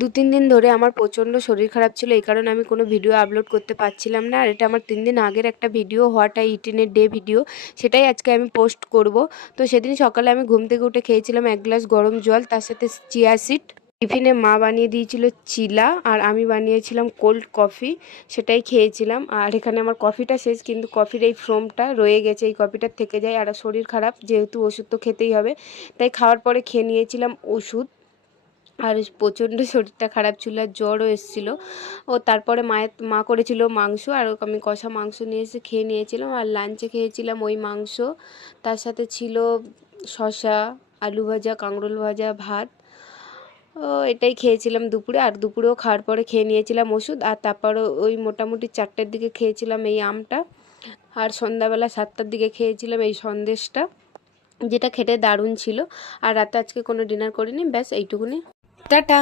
2-3 দিন ধরে আমার প্রচণ্ড শরীর খারাপ ছিল, এই কারণে আমি কোনো ভিডিও আপলোড করতে পারছিলাম না। আর এটা আমার 3 দিন আগের একটা ভিডিও, হোয়াট আই ইট এর ডে ভিডিও, সেটাই আজকে আমি পোস্ট করব। তো সেদিন সকালে আমি ঘুম থেকে উঠে খেয়েছিলাম 1 গ্লাস গরম জল, তার সাথে চিয়া সিড। টিফিনে মা বানিয়ে দিয়েছিল চিলা, আর আমি বানিয়েছিলাম কোল্ড কফি, সেটাই খেয়েছিলাম। আর এখানে আমার কফিটা শেষ, কিন্তু কফির এই ফোমটা রয়ে গেছে, এই কফিটার থেকে যায়। আর শরীর খারাপ, যেহেতু ওষুধ তো খেতেই হবে, তাই খাওয়ার পরে খেয়ে নিয়েছিলাম ওষুধ। আর প্রচণ্ড শরীরটা খারাপ ছিল, আর জ্বরও এসেছিলো। তারপরে মা করেছিল মাংস, আর আমি কষা মাংস নিয়ে এসে খেয়ে নিয়েছিলাম। আর লাঞ্চে খেয়েছিলাম ওই মাংস, তার সাথে ছিল শসা, আলু ভাজা, কাঁকরোল ভাজা, ভাত। এটাই খেয়েছিলাম দুপুরে। আর দুপুরেও খাওয়ার পরে খেয়ে নিয়েছিলাম ওষুধ। আর তারপরে ওই মোটামুটি 4টের দিকে খেয়েছিলাম এই আমটা। আর সন্ধ্যাবেলা 7টার দিকে খেয়েছিলাম এই সন্দেশটা, যেটা খেতে দারুণ ছিল। আর রাতে আজকে কোনো ডিনার করিনি, ব্যাস এইটুকুনি। টাটা।